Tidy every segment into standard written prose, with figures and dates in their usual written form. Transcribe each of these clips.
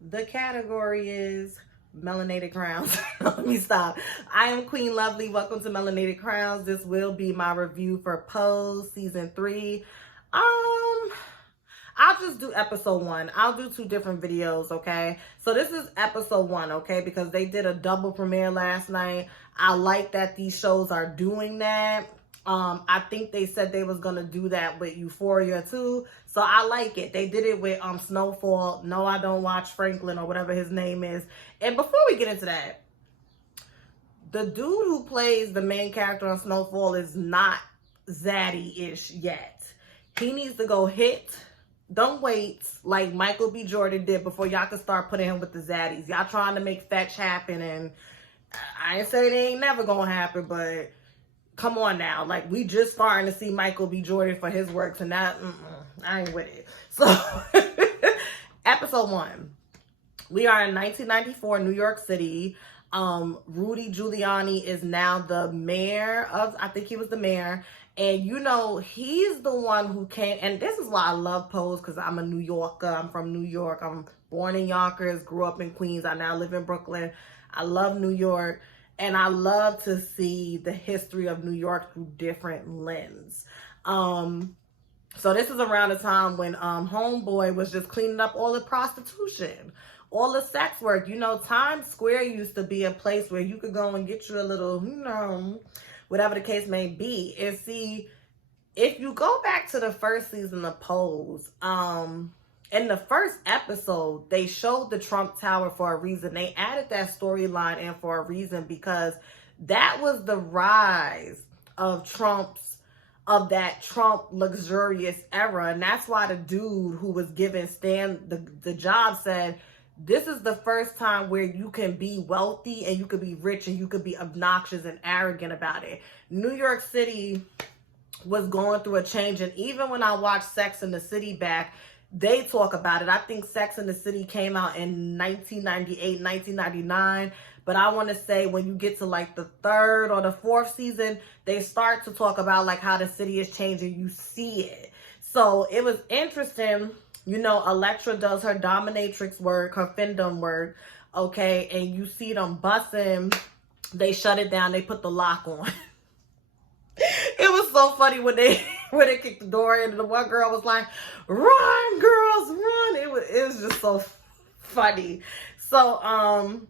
The category is Melanated Crowns. Let me stop. I am Queen Lovely. Welcome to Melanated Crowns. This will be my review for Pose Season 3. I'll just do episode 1. I'll do 2 different videos, okay? So this is episode 1, okay? Because they did a double premiere last night. I like that these shows are doing that. I think they said they was gonna do that with Euphoria too. So I like it. They did it with Snowfall. No, I don't watch Franklin or whatever his name is. And before we get into that, the dude who plays the main character on Snowfall is not zaddy-ish yet. He needs to go hit. Don't wait like Michael B. Jordan did before y'all can start putting him with the zaddies. Y'all trying to make fetch happen, and I ain't say they ain't never gonna happen, but come on now. Like, we just starting to see Michael B. Jordan for his works, and that, I ain't with it. So, episode 1. We are in 1994, New York City. Rudy Giuliani is now the mayor of, I think he was the mayor. And, you know, he's the one who came, and this is why I love Pose, because I'm a New Yorker. I'm from New York. I'm born in Yonkers, grew up in Queens. I now live in Brooklyn. I love New York. And I love to see the history of New York through different lens. So this is around the time when Homeboy was just cleaning up all the prostitution, all the sex work. You know, Times Square used to be a place where you could go and get you a little, you know, whatever the case may be. And see, if you go back to the first season of Pose, in the first episode, they showed the Trump Tower for a reason. They added that storyline in for a reason, because that was the rise of that Trump luxurious era. And that's why the dude who was giving Stan the job said, this is the first time where you can be wealthy and you could be rich and you could be obnoxious and arrogant about it. New York City was going through a change. And even when I watched Sex and the City back, they talk about it. I think Sex and the City came out in 1998, 1999. But I want to say when you get to like the 3rd or the 4th season, they start to talk about like how the city is changing. You see it. So it was interesting. You know, Elektra does her dominatrix work, her findom work. Okay. And you see them bussing. They shut it down. They put the lock on. It was so funny when they kicked the door in, and the one girl was like, "Run, girls, run!" It was just so funny. So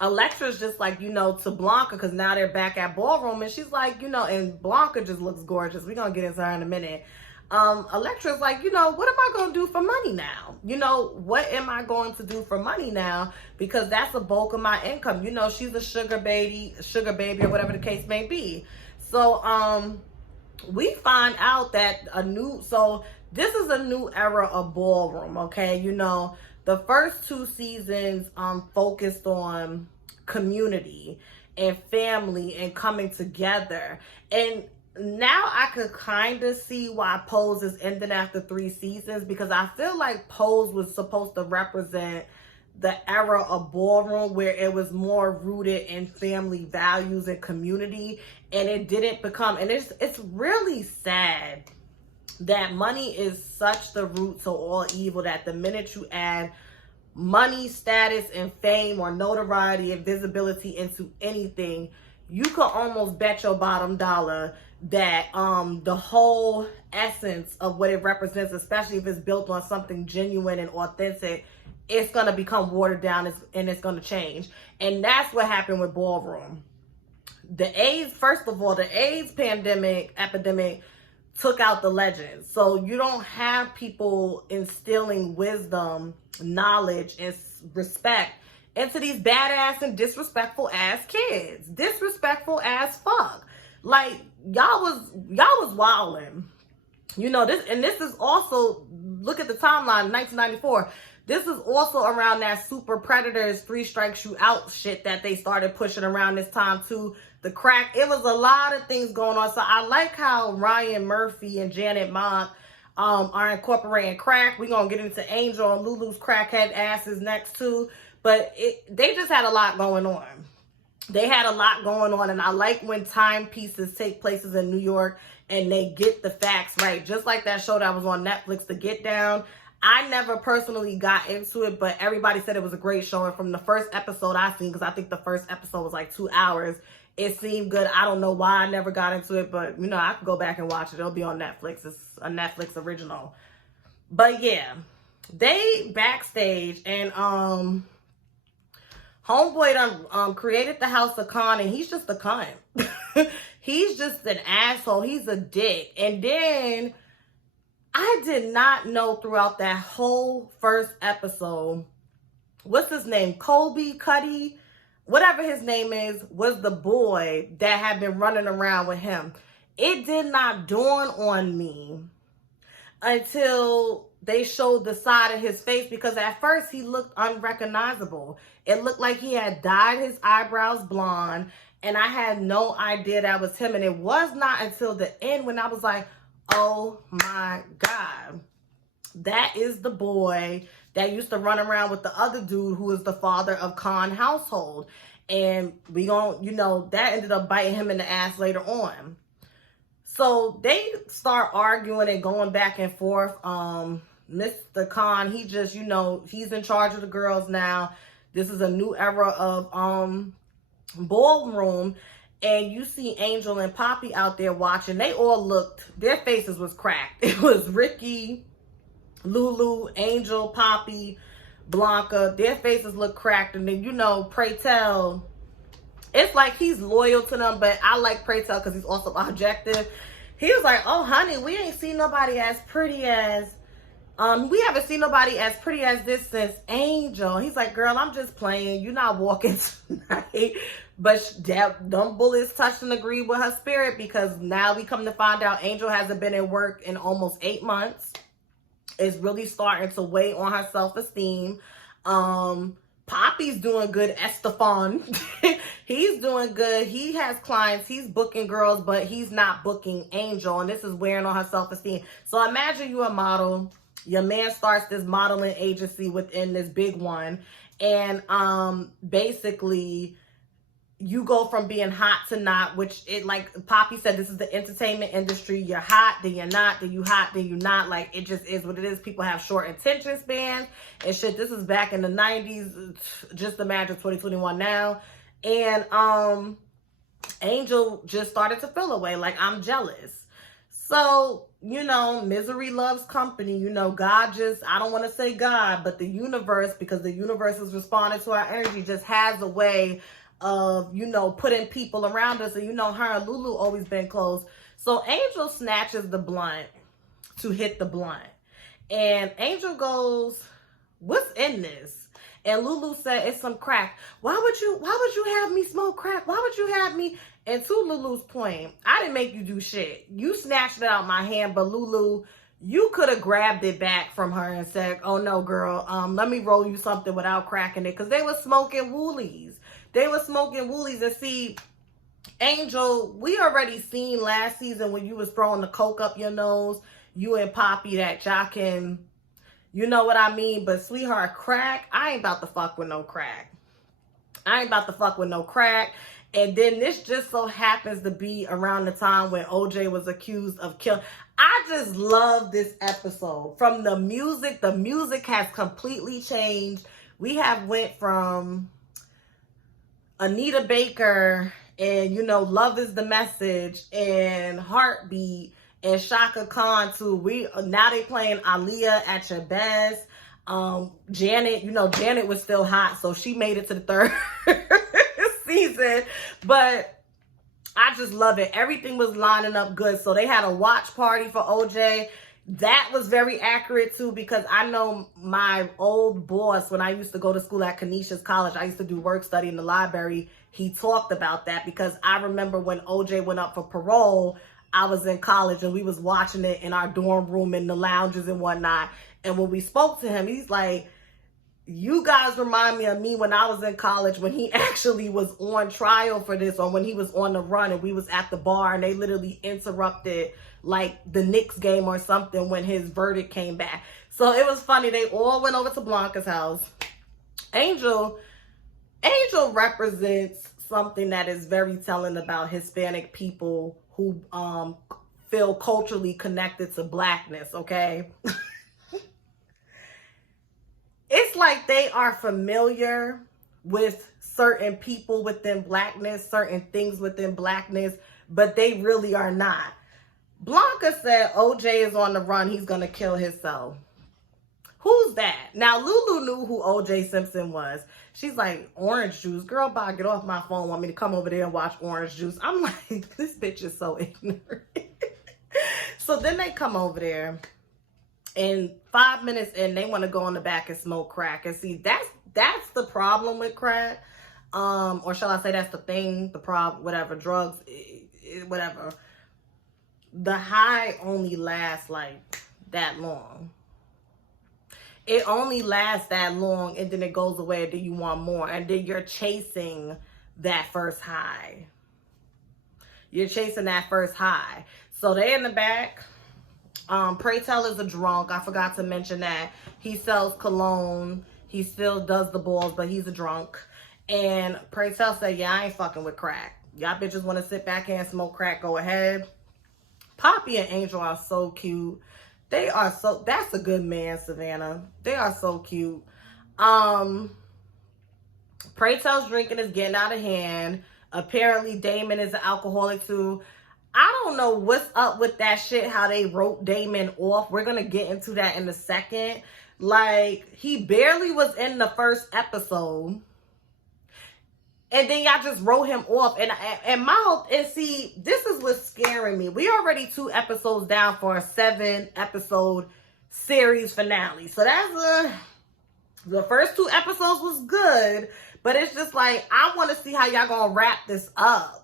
Electra's just like, you know, to Blanca, because now they're back at ballroom, and she's like, you know, and Blanca just looks gorgeous. We're gonna get into her in a minute. Electra's like, you know, what am I gonna do for money now? You know, what am I going to do for money now? Because that's the bulk of my income. You know, she's a sugar baby, or whatever the case may be. So, we find out that this is a new era of ballroom, okay? You know, the first 2 seasons focused on community and family and coming together. And now I could kind of see why Pose is ending after 3 seasons, because I feel like Pose was supposed to represent the era of ballroom where it was more rooted in family values and community, and it didn't become, and it's really sad that money is such the root to all evil, that the minute you add money, status, and fame, or notoriety and visibility into anything, you can almost bet your bottom dollar that the whole essence of what it represents, especially if it's built on something genuine and authentic, it's going to become watered down and it's going to change. And that's what happened with ballroom. First of all, the AIDS epidemic took out the legends. So you don't have people instilling wisdom, knowledge, and respect into these badass and disrespectful ass kids. Disrespectful as fuck. Like, y'all was wilding. You know, this is also, look at the timeline, 1994. This is also around that Super Predators 3 strikes you out shit that they started pushing around this time too. The crack, it was a lot of things going on. So I like how Ryan Murphy and Janet Mock are incorporating crack. We're going to get into Angel and Lulu's crackhead asses next too. But they just had a lot going on. They had a lot going on, and I like when timepieces take places in New York and they get the facts right. Just like that show that was on Netflix, The Get Down. I never personally got into it, but everybody said it was a great show. And from the first episode I seen, because I think the first episode was like 2 hours, it seemed good. I don't know why I never got into it, but you know, I could go back and watch it. It'll be on Netflix. It's a Netflix original. But yeah, they backstage, and homeboy done created the House of Con, and he's just a cunt. He's just an asshole. He's a dick. And then I did not know throughout that whole first episode, what's his name? Cuddy, whatever his name is, was the boy that had been running around with him. It did not dawn on me until they showed the side of his face, because at first he looked unrecognizable. It looked like he had dyed his eyebrows blonde, and I had no idea that was him. And it was not until the end when I was like, oh my God, that is the boy that used to run around with the other dude who is the father of Khan household. And we gon', you know, that ended up biting him in the ass later on. So they start arguing and going back and forth. Mr. Khan, he just, you know, he's in charge of the girls now. This is a new era of ballroom. And you see Angel and Poppy out there watching. They all looked, their faces was cracked. It was Ricky, Lulu, Angel, Poppy, Blanca. Their faces look cracked. And then, you know, Praytel, it's like he's loyal to them, but I like Praytel because he's also objective. He was like, oh, honey, we ain't seen nobody as pretty as, we haven't seen nobody as pretty as this since Angel. He's like, girl, I'm just playing. You're not walking tonight. But them bullets touched and agreed with her spirit, because now we come to find out Angel hasn't been at work in almost 8 months. It's really starting to weigh on her self-esteem. Poppy's doing good. Estefan, he's doing good. He has clients. He's booking girls, but he's not booking Angel. And this is wearing on her self-esteem. So imagine you're a model. Your man starts this modeling agency within this big one. And basically, you go from being hot to not, which it, like Poppy said, this is the entertainment industry. You're hot, then you're not, then you hot, then you're not. Like, it just is what it is. People have short attention spans and shit. This is back in the 90s. Just imagine 2021 now. And Angel just started to feel away. Like, I'm jealous. So, you know, misery loves company. You know, God just, I don't want to say God, but the universe, because the universe is responding to our energy, just has a way of, you know, putting people around us. And, you know, her and Lulu always been close. So Angel snatches the blunt to hit the blunt. And Angel goes, what's in this? And Lulu said, it's some crack. Why would you have me smoke crack? Why would you have me? And to Lulu's point, I didn't make you do shit. You snatched it out my hand, but Lulu, you could have grabbed it back from her and said, oh no, girl, let me roll you something without cracking it. Because they were smoking woolies. They were smoking woolies. And see, Angel, we already seen last season when you was throwing the coke up your nose, you and Poppy, that y'all can, you know what I mean? But sweetheart, crack, I ain't about to fuck with no crack. I ain't about to fuck with no crack. And then this just so happens to be around the time when OJ was accused of killing. I just love this episode. From the music has completely changed. We have went from Anita Baker and, you know, Love Is the Message and Heartbeat and Shaka Khan to now they playing Aaliyah at your best. Janet, you know, Janet was still hot, so she made it to the third season. But I just love it. Everything was lining up good. So they had a watch party for OJ. That was very accurate too, because I know my old boss, when I used to go to school at Canisius College, I used to do work study in the library. He talked about that, because I remember when OJ went up for parole, I was in college and we was watching it in our dorm room in the lounges and whatnot. And when we spoke to him, he's like, you guys remind me of me when I was in college, when he actually was on trial for this, or when he was on the run and we was at the bar and they literally interrupted like the Knicks game or something when his verdict came back. So it was funny. They all went over to Blanca's house. Angel represents something that is very telling about Hispanic people who feel culturally connected to blackness, okay? it's like they are familiar with certain people within blackness, certain things within blackness, but they really are not. Blanca said OJ is on the run. He's going to kill himself. Who's that? Now, Lulu knew who OJ Simpson was. She's like, orange juice. Girl, bye, get off my phone. Want me to come over there and watch orange juice. I'm like, this bitch is so ignorant. So then they come over there. And 5 minutes in, they want to go in the back and smoke crack. And see, that's the problem with crack. Or shall I say that's the thing, the problem, whatever, drugs, whatever. The high only lasts like that long. It only lasts that long, and then it goes away, and then you want more. And then you're chasing that first high. You're chasing that first high. So they're in the back. Praytel is a drunk. I forgot to mention that. He sells cologne. He still does the balls, but he's a drunk. And Praytel said, yeah, I ain't fucking with crack. Y'all bitches want to sit back here and smoke crack, go ahead. Poppy and Angel are so cute. They are so, that's a good man, Savannah. They are so cute. Praytel's drinking is getting out of hand. Apparently Damon is an alcoholic too. I don't know what's up with that shit, how they wrote Damon off. We're going to get into that in a second. Like, he barely was in the first episode. And then y'all just wrote him off. And my hope, and see, this is what's scaring me. We already 2 episodes down for a 7-episode series finale. So that's the first 2 episodes was good. But it's just like, I want to see how y'all going to wrap this up.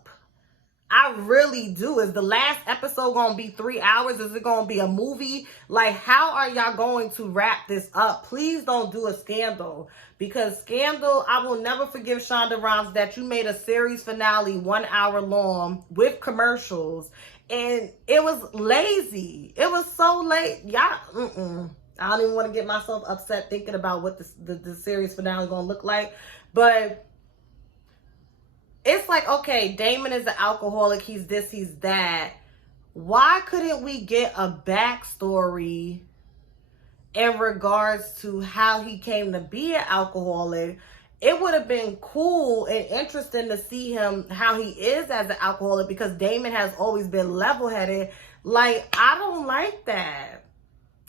I really do. Is the last episode going to be 3 hours? Is it going to be a movie? Like, how are y'all going to wrap this up? Please don't do a Scandal. Because Scandal, I will never forgive Shonda Rhimes that you made a series finale 1 hour long with commercials. And it was lazy. It was so late. Y'all, I don't even want to get myself upset thinking about what the series finale is going to look like. But it's like, okay, Damon is an alcoholic. He's this, he's that. Why couldn't we get a backstory in regards to how he came to be an alcoholic? It would have been cool and interesting to see him, how he is as an alcoholic, because Damon has always been level-headed. Like, I don't like that.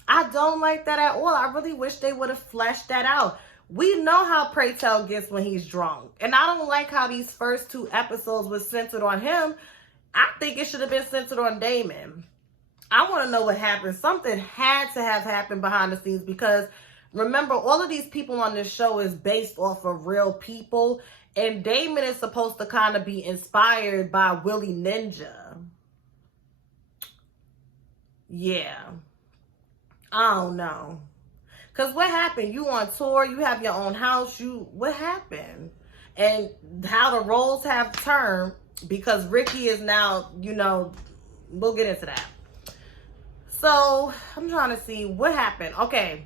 I don't like that at all. I really wish they would have fleshed that out. We know how Praytel gets when he's drunk. And I don't like how these first 2 episodes was centered on him. I think it should have been centered on Damon. I want to know what happened. Something had to have happened behind the scenes, because remember, all of these people on this show is based off of real people. And Damon is supposed to kind of be inspired by Willie Ninja. Yeah. I don't know. Because what happened? You on tour, you have your own house, what happened? And how the roles have turned, because Ricky is now, we'll get into that. So, I'm trying to see what happened. Okay.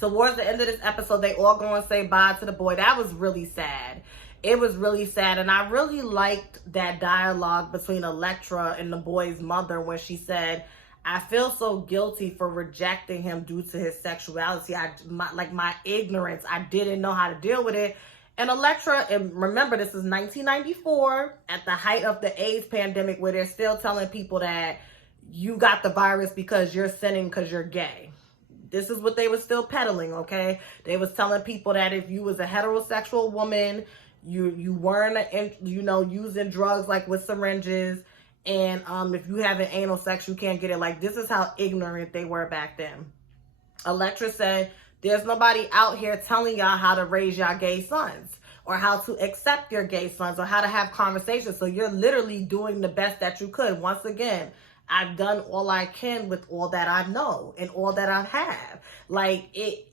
Towards the end of this episode, they all go and say bye to the boy. That was really sad. It was really sad. And I really liked that dialogue between Elektra and the boy's mother when she said, I feel so guilty for rejecting him due to his sexuality. My ignorance, I didn't know how to deal with it. And Elektra, and remember, this is 1994, at the height of the AIDS pandemic, where they're still telling people that you got the virus because you're sinning because you're gay. This is what they were still peddling, okay? They was telling people that if you was a heterosexual woman, you weren't, using drugs like with syringes, and if you have an anal sex, you can't get it. Like, this is how ignorant they were back then. Elektra said, there's nobody out here telling y'all how to raise y'all gay sons, or how to accept your gay sons, or how to have conversations. So you're literally doing the best that you could. Once again, I've done all I can with all that I know and all that I have. Like, it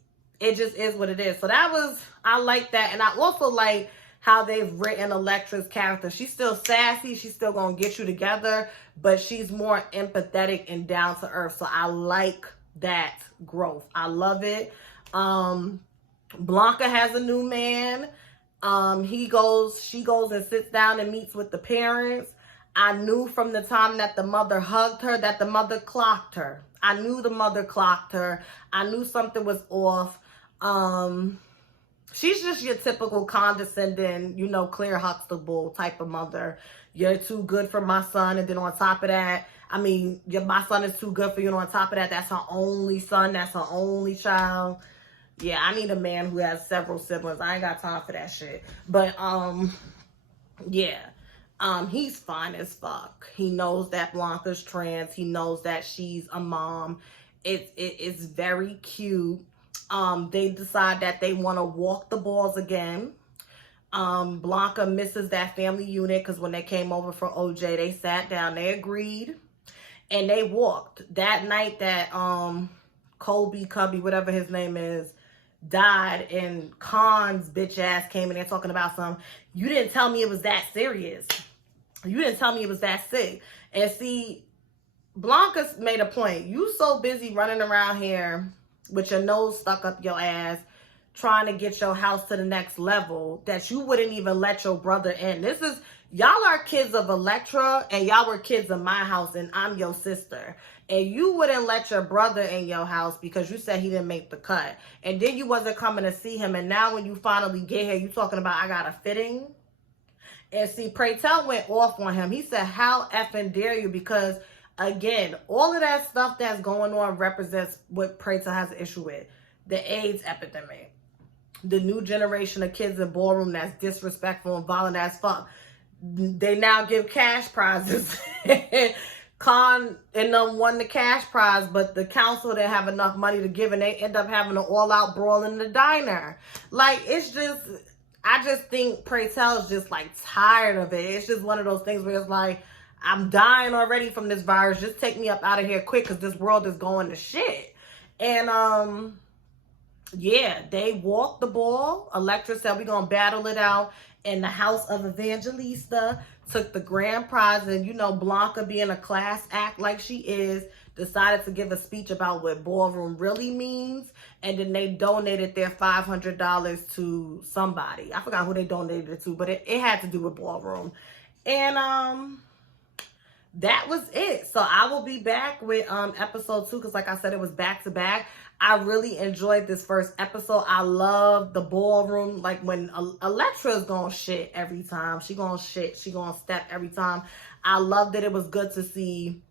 just is what it is. So I like that. And I also like how they've written Elektra's character. She's still sassy. She's still going to get you together, but she's more empathetic and down to earth. So I like that growth. I love it. Blanca has a new man. She goes and sits down and meets with the parents. I knew from the time that the mother hugged her that the mother clocked her. I knew the mother clocked her. I knew something was off. She's just your typical condescending, you know, Claire Huxtable type of mother. You're too good for my son, and then on top of that, I mean, my son is too good for you, and on top of that, that's her only son, that's her only child. Yeah, I need a man who has several siblings. I ain't got time for that shit. But yeah. He's fine as fuck. He knows that Blanca's trans. He knows that she's a mom. It's very cute. They decide that they want to walk the balls again. Blanca misses that family unit because when they came over for OJ, they sat down, they agreed, and they walked. That night that Colby, Cubby, whatever his name is, died, and Khan's bitch ass came in there talking about you didn't tell me it was that serious. You didn't tell me it was that sick. And see, Blanca's made a point. You so busy running around here with your nose stuck up your ass, trying to get your house to the next level, that you wouldn't even let your brother in. Y'all are kids of Electra, and y'all were kids of my house, and I'm your sister. And you wouldn't let your brother in your house because you said he didn't make the cut. And then you wasn't coming to see him. And now when you finally get here, you talking about, I got a fitting. And see, Praytel went off on him. He said, how effing dare you? Because, again, all of that stuff that's going on represents what Praytel has an issue with. The AIDS epidemic. The new generation of kids in ballroom that's disrespectful and violent as fuck. They now give cash prizes. Khan and them won the cash prize, but the council didn't have enough money to give, and they end up having an all-out brawl in the diner. Like, it's just, I just think Praytel is just, like, tired of it. It's just one of those things where it's like, I'm dying already from this virus. Just take me up out of here quick because this world is going to shit. And, yeah, they walked the ball. Electra said, we're going to battle it out in the house of Evangelista. Took the grand prize, and you know, Blanca, being a class act like she is, decided to give a speech about what ballroom really means, and then they donated their $500 to somebody. I forgot who they donated it to, but it had to do with ballroom. And that was it. So I will be back with episode 2, because like I said, it was back to back. I really enjoyed this first episode. I love the ballroom. Like when Electra's gonna shit every time. She gonna shit. She gonna step every time. I loved it. It was good to see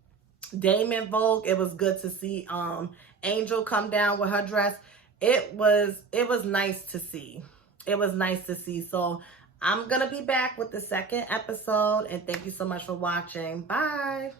Damon Vogue. It was good to see Angel come down with her dress. It was nice to see. It was nice to see. So I'm gonna be back with the second episode, and thank you so much for watching. Bye.